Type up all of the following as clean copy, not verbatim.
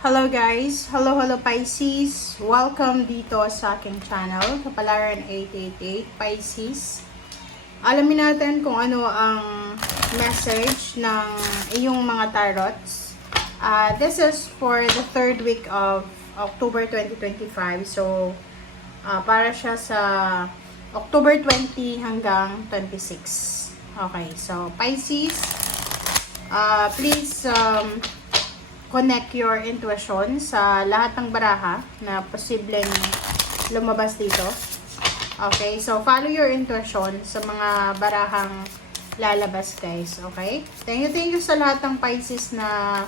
Hello guys! Hello Pisces! Welcome dito sa aking channel, Kapalaran 888 Pisces. Alamin natin kung ano ang message ng iyong mga tarots. This is for the third week of October 2025. So, para siya sa October 20 hanggang 26. Okay, so Pisces, please connect your intuition sa lahat ng baraha na posibleng lumabas dito. Okay, so follow your intuition sa mga barahang lalabas, guys. Okay? Thank you sa lahat ng Pisces na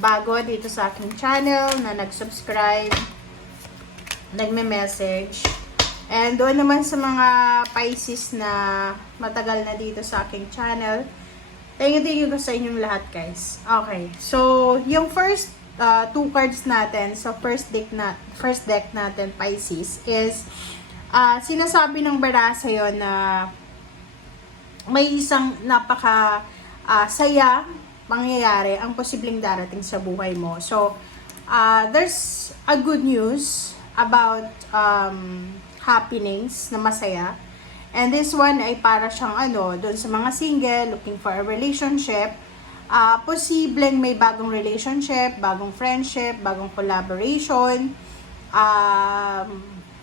bago dito sa aking channel, na nag-subscribe, nagme-message. And doon naman sa mga Pisces na matagal na dito sa aking channel, thank you sa inyong lahat, guys. Okay. So, yung first two cards natin sa first deck natin, Pisces, is sinasabi ng baraha sa'yo na may isang napaka saya pangyayari ang posibleng darating sa buhay mo. So, there's a good news about happenings na masaya. And this one ay para siyang doon sa mga single, looking for a relationship. Posibleng may bagong relationship, bagong friendship, bagong collaboration.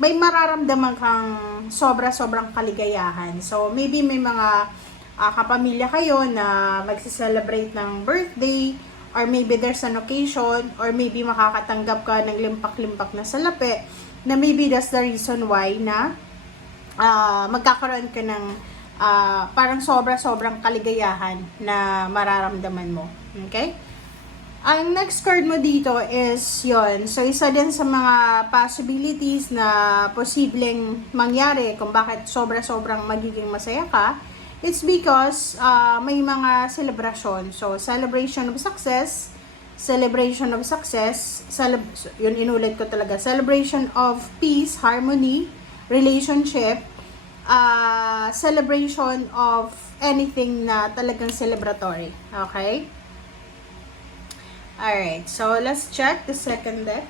May mararamdaman kang sobrang kaligayahan. So, maybe may mga kapamilya kayo na magse-celebrate ng birthday, or maybe there's an occasion, or maybe makakatanggap ka ng limpak-limpak na salapi, na maybe that's the reason why na magkakaroon ka ng parang sobrang kaligayahan na mararamdaman mo. Okay? Ang next card mo dito is yon. So, isa din sa mga possibilities na posibleng mangyari kung bakit sobrang magiging masaya ka. It's because may mga celebration. So, celebration of success, yun inulit ko talaga, celebration of peace, harmony, relationship, celebration of anything na talagang celebratory. Okay? Alright, so let's check the second deck.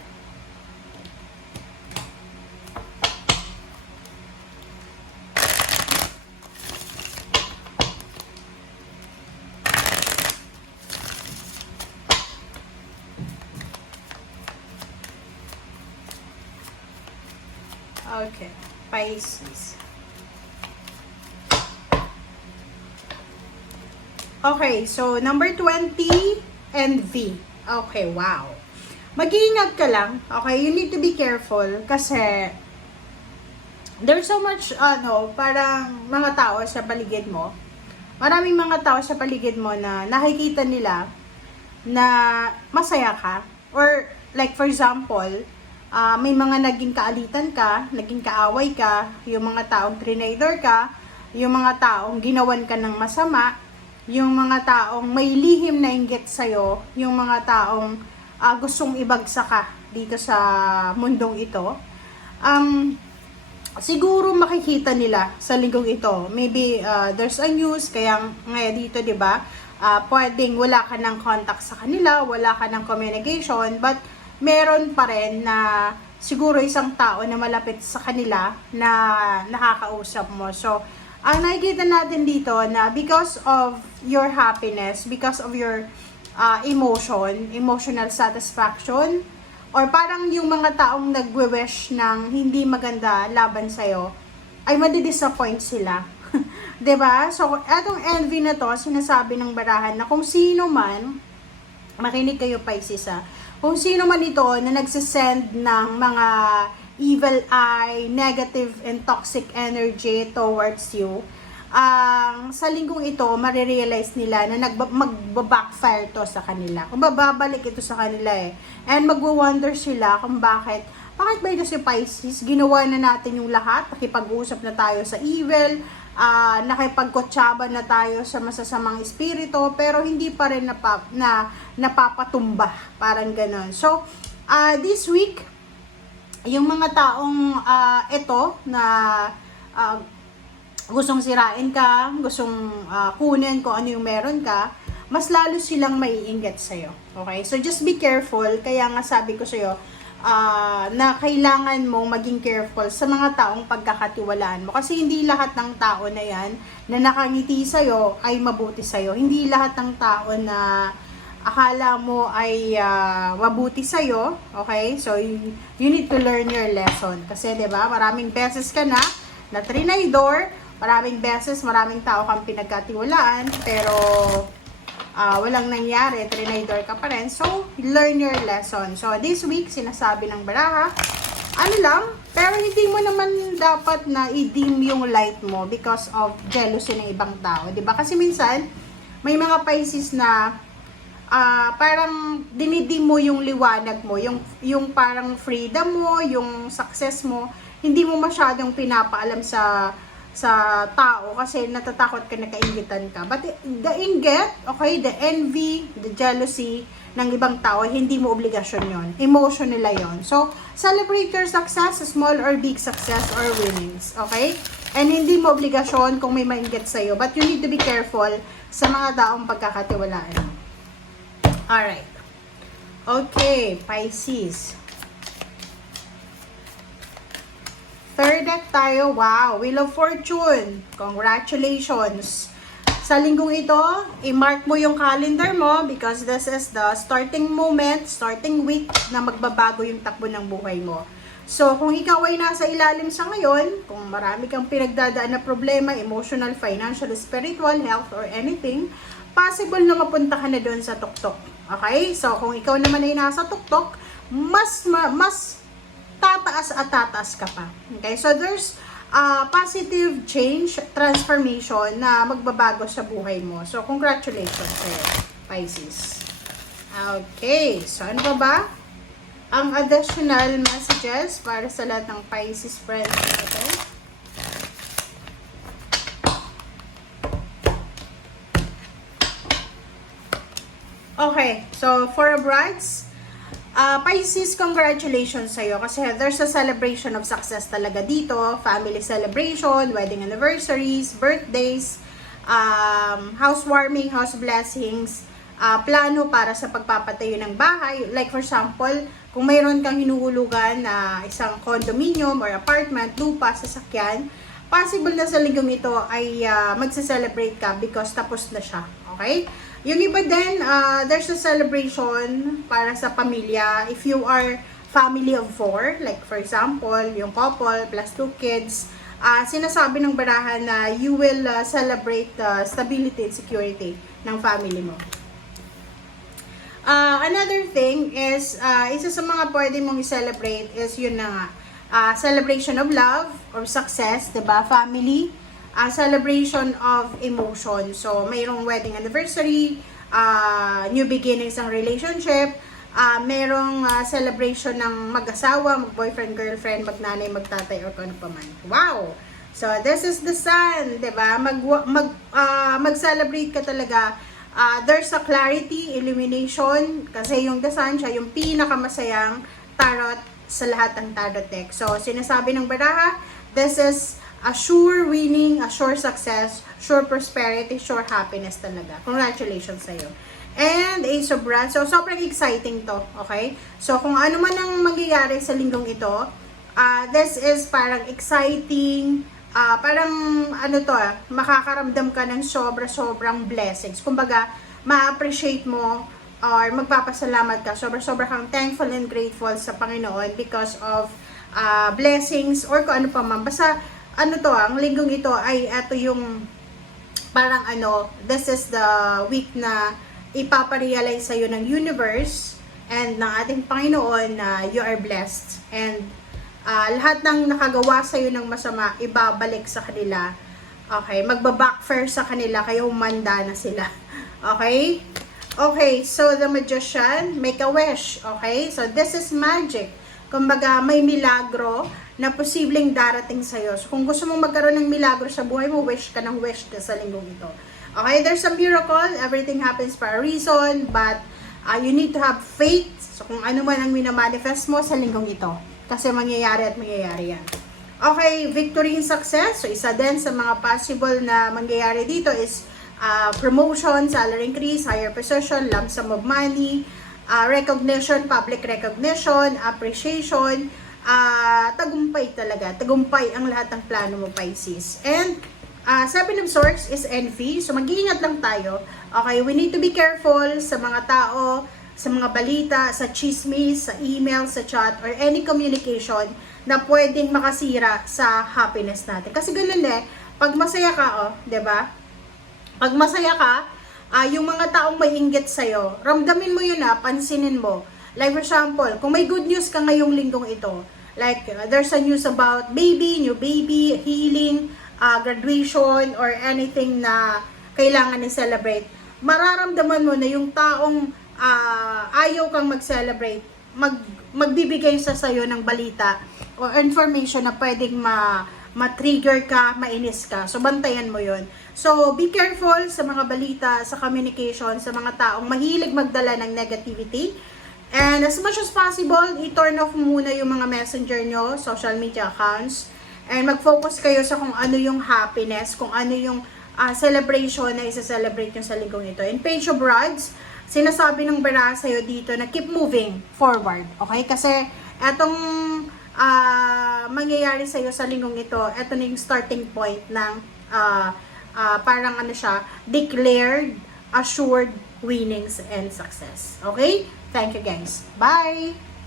Okay, Pisces. Okay, so number 20 and V. Okay, wow. Mag-iingat ka lang. Okay, you need to be careful kasi there's so much parang mga tao sa paligid mo. Maraming mga tao sa paligid mo na nakikita nila na masaya ka, or like for example, may mga naging kaalitan ka, naging kaaway ka, yung mga taong trinador ka, yung mga taong ginawan ka ng masama, yung mga taong may lihim na inggit sa'yo, yung mga taong gustong ibagsak ka dito sa mundong ito. Siguro makikita nila sa linggong ito. Maybe there's a news, kaya ngayon dito, di ba? Pwedeng wala ka ng contact sa kanila, wala ka ng communication, but meron pa rin na siguro isang tao na malapit sa kanila na nakakausap mo. So, ang nakikita natin dito na because of your happiness, because of your emotional satisfaction, or parang yung mga taong nagwe-wish ng hindi maganda laban sa'yo, ay madi-disappoint sila. 'Di ba? So, etong envy na to, sinasabi ng barahan na kung sino man, makinig kayo, Pisces, kung sino man ito na nagsisend ng mga evil eye, negative and toxic energy towards you, sa linggong ito, marirealize nila na mag-backfire to sa kanila. Kung babalik ito sa kanila And magwo-wonder sila kung bakit ba ito si Pisces, ginawa na natin yung lahat, nakipag-usap na tayo sa evil, nakipagkutsaba na tayo sa masasamang espiritu, pero hindi pa rin napapatumba, parang ganon. So, this week, yung mga taong ito na gustong sirain ka, gustong kunin kung ano yung meron ka, mas lalo silang maiinggit sa'yo. Okay? So, just be careful. Kaya nga sabi ko sa'yo, na kailangan mong maging careful sa mga taong pagkakatiwalaan mo. Kasi hindi lahat ng tao na yan na nakangiti sa'yo ay mabuti sa'yo. Hindi lahat ng tao na akala mo ay mabuti sa'yo, okay? So, you need to learn your lesson. Kasi, di ba, maraming beses ka na trinidor, maraming beses, maraming tao kang pinagkatiwalaan, pero walang nangyari, trinidor ka pa rin. So, learn your lesson. So, this week, sinasabi ng baraha, ano lang, pero hindi mo naman dapat na i-dim yung light mo because of jealousy ng ibang tao, di ba? Kasi minsan, may mga Pisces na parang dinidim mo yung liwanag mo, yung parang freedom mo, yung success mo, hindi mo masyadong pinapaalam sa tao kasi natatakot ka na kaingitan ka. But the inggit, okay, the envy, the jealousy ng ibang tao, hindi mo obligasyon yon. Emotion nila yon. So, celebrate your success, small or big success or winnings, okay? And hindi mo obligasyon kung may mainggit sa'yo, but you need to be careful sa mga taong pagkakatiwalaan mo. Alright. Okay, Pisces. Third deck tayo. Wow, Wheel of Fortune. Congratulations. Sa linggong ito, i-mark mo yung calendar mo because this is the starting moment, starting week na magbabago yung takbo ng buhay mo. So, kung ikaw ay nasa ilalim sa ngayon, kung marami kang pinagdadaan na problema, emotional, financial, spiritual, health, or anything, possible na mapunta ka na doon sa tuktok. Okay? So, kung ikaw naman ay nasa tuktok, mas tataas at tataas ka pa. Okay? So, there's positive change, transformation na magbabago sa buhay mo. So, congratulations sa'yo, Pisces. Okay. So, ano ba? Ang additional messages para sa lahat ng Pisces friends natin. Okay, so for brides, Pisces, congratulations sa'yo kasi there's a celebration of success talaga dito. Family celebration, wedding anniversaries, birthdays, housewarming, house blessings, plano para sa pagpapatayo ng bahay. Like for example, kung mayroon kang hinuhulugan na isang condominium or apartment, lupa, sasakyan, possible na sa linggong ito ay magse-celebrate ka because tapos na siya. Okay? Yung iba din, there's a celebration para sa pamilya. If you are family of 4, like for example, yung couple plus 2 kids, sinasabi ng barahan na you will celebrate stability and security ng family mo. Another thing is, isa sa mga pwede mong i-celebrate is yun na nga, celebration of love or success, diba? Family, celebration of emotion. So, mayroong wedding anniversary, new beginnings ng relationship, mayroong celebration ng mag-asawa, mag-boyfriend, girlfriend, mag-nanay, mag-tatay, or kung ano pa man. Wow! So, this is the sun, diba? Mag-celebrate ka talaga. There's a clarity, illumination, kasi yung the sun, siya yung pinakamasayang tarot sa lahat ng tarot deck. So, sinasabi ng baraha, this is a sure winning, a sure success, sure prosperity, sure happiness talaga. Congratulations sa'yo. And Ace of Wands. So, sobrang exciting to. Okay? So, kung ano man ang mangyayari sa linggong ito, this is parang exciting, parang ano to, makakaramdam ka ng sobrang blessings. Kumbaga, ma-appreciate mo or magpapasalamat ka. Sobra kang thankful and grateful sa Panginoon because of blessings or kung ano pa man. Basta, ano to, ang linggong ito ay ito yung parang ano, this is the week na ipaparealize sa'yo ng universe and ng ating Panginoon na you are blessed. And lahat ng nakagawa sa'yo ng masama, ibabalik sa kanila. Okay, magbabackfire sa kanila, kaya humanda na sila. Okay? Okay, so the Magician, make a wish. Okay, so this is magic. Kumbaga, may milagro na posibleng darating sa'yo. So, kung gusto mong magkaroon ng milagro sa buhay mo, wish ka ng wish na sa linggong ito. Okay, there's a miracle. Everything happens for a reason, but you need to have faith. So, kung ano man ang minamanifest mo sa linggong ito. Kasi mangyayari at mangyayari yan. Okay, victory and success. So, isa din sa mga possible na mangyayari dito is promotion, salary increase, higher position, lump sum of money, recognition, public recognition, appreciation, tagumpay talaga. Tagumpay ang lahat ng plano mo, Pisces. And, Seven of Swords is envy. So, mag-iingat lang tayo. Okay, we need to be careful sa mga tao, sa mga balita, sa chismis, sa email, sa chat, or any communication na pwedeng makasira sa happiness natin. Kasi ganun pag masaya ka, 'di ba? Pag masaya ka, yung mga taong may inggit sa'yo, ramdamin mo yun pansinin mo. Like for example, kung may good news ka ngayong linggong ito, like there's a news about new baby, healing, graduation, or anything na kailangan i-celebrate, mararamdaman mo na yung taong ayaw kang mag-celebrate, magbibigay sa sayo ng balita o information na pwedeng ma-trigger ka, mainis ka. So, bantayan mo yun. So, be careful sa mga balita, sa communication, sa mga taong mahilig magdala ng negativity. And as much as possible, i-turn off muna yung mga messenger nyo, social media accounts. And mag-focus kayo sa kung ano yung happiness, kung ano yung celebration na isa-celebrate nyo sa linggong ito. In Page of Rods, sinasabi ng bara sa'yo dito na keep moving forward. Okay? Kasi etong mangyayari sa'yo sa linggong ito, ito na yung starting point ng parang declared, assured winnings and success. Okay? Thank you guys. Bye!